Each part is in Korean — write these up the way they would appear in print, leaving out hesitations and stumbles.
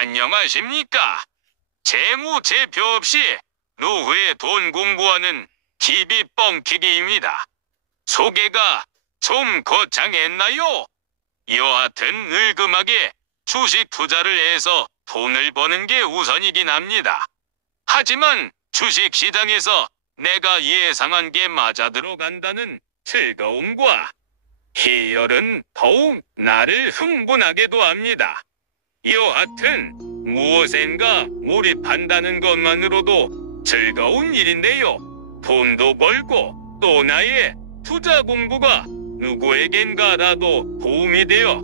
안녕하십니까? 재무제표 없이 노후에 돈 공부하는 기비뻥튀기입니다. 소개가 좀 거창했나요? 여하튼 늙음하게 주식 투자를 해서 돈을 버는 게 우선이긴 합니다. 하지만 주식시장에서 내가 예상한 게 맞아 들어간다는 즐거움과 희열은 더욱 나를 흥분하게도 합니다. 여하튼 무엇인가 몰입한다는 것만으로도 즐거운 일인데요. 돈도 벌고 또 나의 투자 공부가 누구에겐가라도 도움이 되어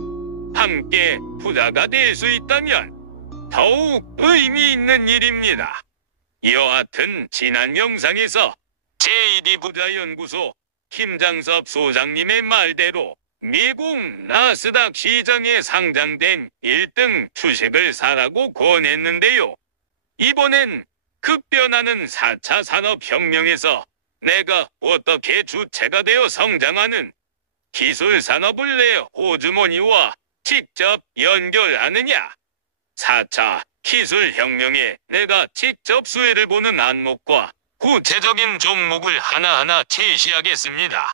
함께 부자가 될 수 있다면 더욱 의미 있는 일입니다. 여하튼 지난 영상에서 제1위 부자연구소 김장섭 소장님의 말대로 미국 나스닥 시장에 상장된 1등 주식을 사라고 권했는데요. 이번엔 급변하는 4차 산업혁명에서 내가 어떻게 주체가 되어 성장하는 기술산업을 내 호주머니와 직접 연결하느냐. 4차 기술혁명에 내가 직접 수혜를 보는 안목과 구체적인 종목을 하나하나 제시하겠습니다.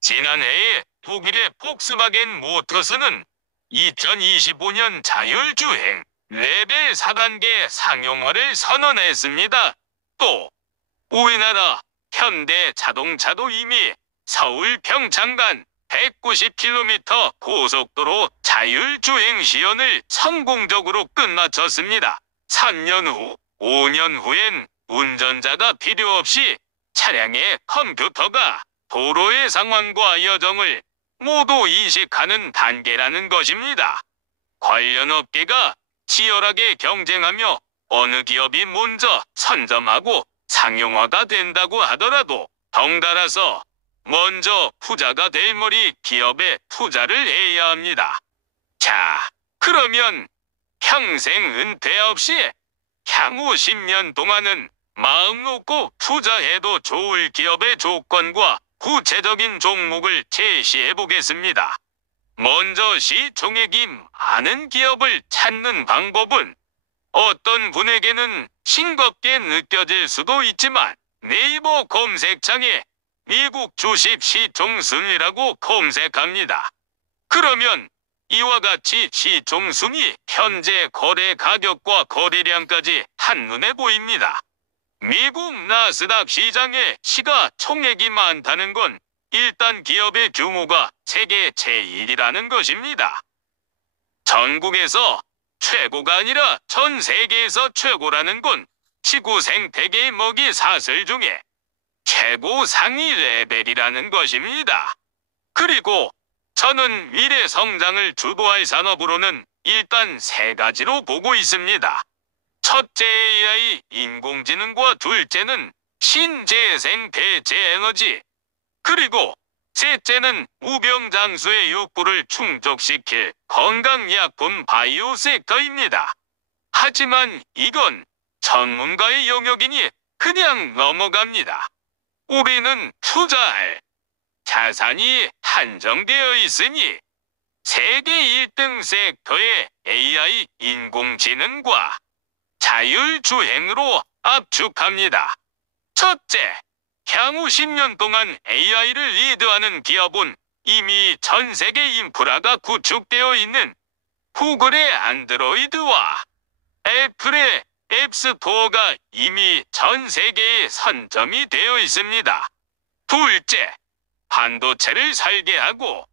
지난해에 독일의 폭스바겐 모터스는 2025년 자율주행 레벨 4단계 상용화를 선언했습니다. 또 우리나라 현대자동차도 이미 서울 평창 간 190km 고속도로 자율주행 시연을 성공적으로 끝마쳤습니다. 3년 후, 5년 후엔 운전자가 필요 없이 차량의 컴퓨터가 도로의 상황과 여정을 모두 인식하는 단계라는 것입니다. 관련 업계가 치열하게 경쟁하며 어느 기업이 먼저 선점하고 상용화가 된다고 하더라도 덩달아서 먼저 부자가 될 머리 기업에 투자를 해야 합니다. 자, 그러면 평생 은퇴 없이 향후 10년 동안은 마음 놓고 투자해도 좋을 기업의 조건과 구체적인 종목을 제시해 보겠습니다. 먼저 시총액이 많은 기업을 찾는 방법은 어떤 분에게는 싱겁게 느껴질 수도 있지만 네이버 검색창에 미국 주식 시총 순위라고 검색합니다. 그러면 이와 같이 시총 순위, 현재 거래 가격과 거래량까지 한눈에 보입니다. 미국 나스닥 시장에 시가총액이 많다는 건 일단 기업의 규모가 세계 제1이라는 것입니다. 전국에서 최고가 아니라 전 세계에서 최고라는 건 지구 생태계의 먹이 사슬 중에 최고 상위 레벨이라는 것입니다. 그리고 저는 미래 성장을 주도할 산업으로는 일단 세 가지로 보고 있습니다. 첫째 AI 인공지능과 둘째는 신재생 대체에너지, 그리고 셋째는 무병장수의 욕구를 충족시킬 건강약품 바이오 섹터입니다. 하지만 이건 전문가의 영역이니 그냥 넘어갑니다. 우리는 투자할 자산이 한정되어 있으니 세계 1등 섹터의 AI 인공지능과 자율주행으로 압축합니다. 첫째, 향후 10년 동안 AI를 리드하는 기업은 이미 전 세계 인프라가 구축되어 있는 구글의 안드로이드와 애플의 앱스토어가 이미 전 세계에 선점이 되어 있습니다. 둘째, 반도체를 설계하고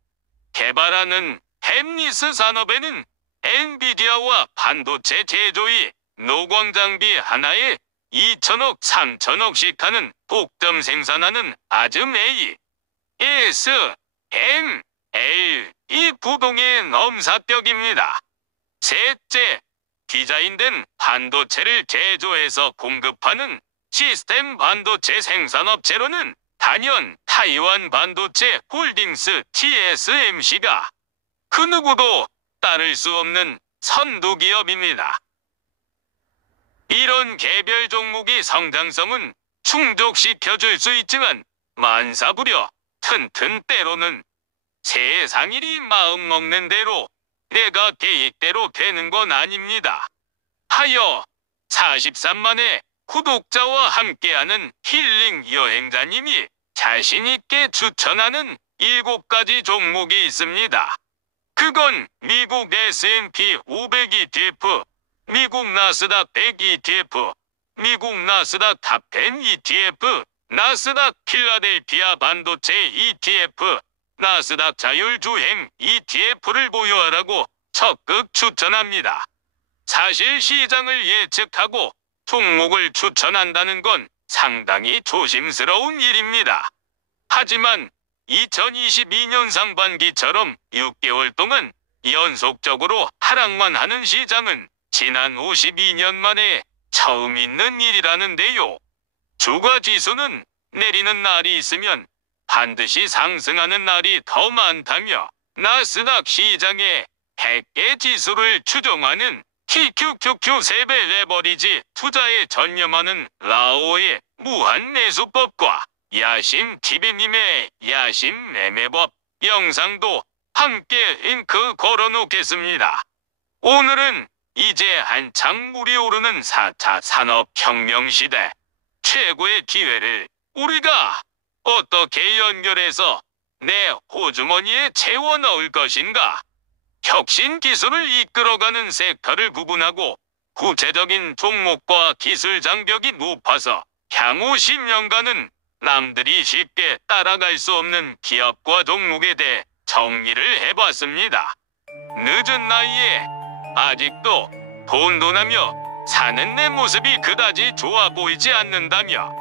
개발하는 팹리스 산업에는 엔비디아와 반도체 제조이 노광장비 하나에 2천억, 3천억씩 하는 독점 생산하는 아즈메이, S, M, L, 이 부동의 넘사벽입니다. 셋째, 디자인된 반도체를 제조해서 공급하는 시스템 반도체 생산업체로는 단연 타이완 반도체 홀딩스 TSMC가 그 누구도 따를 수 없는 선두기업입니다. 이런 개별 종목의 성장성은 충족시켜줄 수 있지만 만사부려 튼튼 때로는 세상 일이 마음먹는 대로 내가 계획대로 되는 건 아닙니다. 하여 43만의 구독자와 함께하는 힐링 여행자님이 자신있게 추천하는 7가지 종목이 있습니다. 그건 미국 S&P 500 ETF, 미국 나스닥 100 ETF, 미국 나스닥 탑10 ETF, 나스닥 필라델피아 반도체 ETF, 나스닥 자율주행 ETF를 보유하라고 적극 추천합니다. 사실 시장을 예측하고 종목을 추천한다는 건 상당히 조심스러운 일입니다. 하지만 2022년 상반기처럼 6개월 동안 연속적으로 하락만 하는 시장은 지난 52년 만에 처음 있는 일이라는데요. 주가지수는 내리는 날이 있으면 반드시 상승하는 날이 더 많다며 나스닥 시장의 100개 지수를 추종하는 QQQQ 세배 레버리지 투자에 전념하는 라오의 무한 매수법과 야심TV님의 야심 매매법 영상도 함께 링크 걸어놓겠습니다. 오늘은 이제 한창 물이 오르는 4차 산업혁명 시대 최고의 기회를 우리가 어떻게 연결해서 내 호주머니에 채워 넣을 것인가? 혁신 기술을 이끌어가는 섹터를 구분하고 구체적인 종목과 기술 장벽이 높아서 향후 10년간은 남들이 쉽게 따라갈 수 없는 기업과 종목에 대해 정리를 해봤습니다. 늦은 나이에 아직도 돈돈하며 사는 내 모습이 그다지 좋아 보이지 않는다며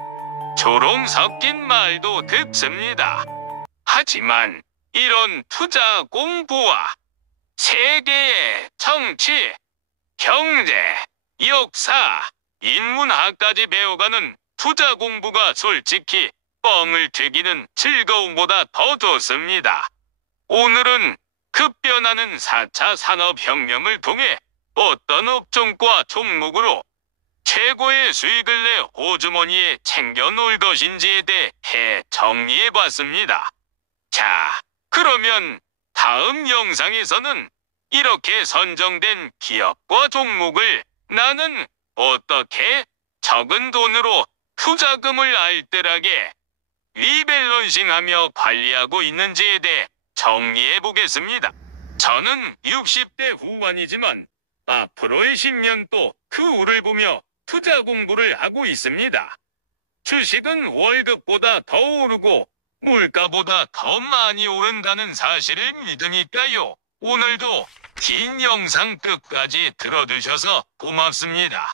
조롱 섞인 말도 듣습니다. 하지만 이런 투자 공부와 세계의 정치, 경제, 역사, 인문학까지 배워가는 투자 공부가 솔직히 뻥을 튀기는 즐거움보다 더 좋습니다. 오늘은 급변하는 4차 산업혁명을 통해 어떤 업종과 종목으로 최고의 수익을 내 호주머니에 챙겨 놓을 것인지에 대해 정리해봤습니다. 자, 그러면 다음 영상에서는 이렇게 선정된 기업과 종목을 나는 어떻게 적은 돈으로 투자금을 알뜰하게 리밸런싱하며 관리하고 있는지에 대해 정리해 보겠습니다. 저는 60대 후반이지만 앞으로의 10년 또 그 후를 보며 투자 공부를 하고 있습니다. 주식은 월급보다 더 오르고 물가보다 더 많이 오른다는 사실을 믿으니까요. 오늘도 긴 영상 끝까지 들어주셔서 고맙습니다.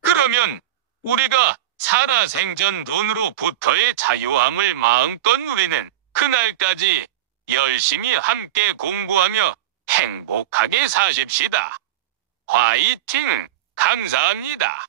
그러면 우리가 살아생전 돈으로부터의 자유함을 마음껏 누리는 그날까지 열심히 함께 공부하며 행복하게 사십시다. 화이팅! 감사합니다.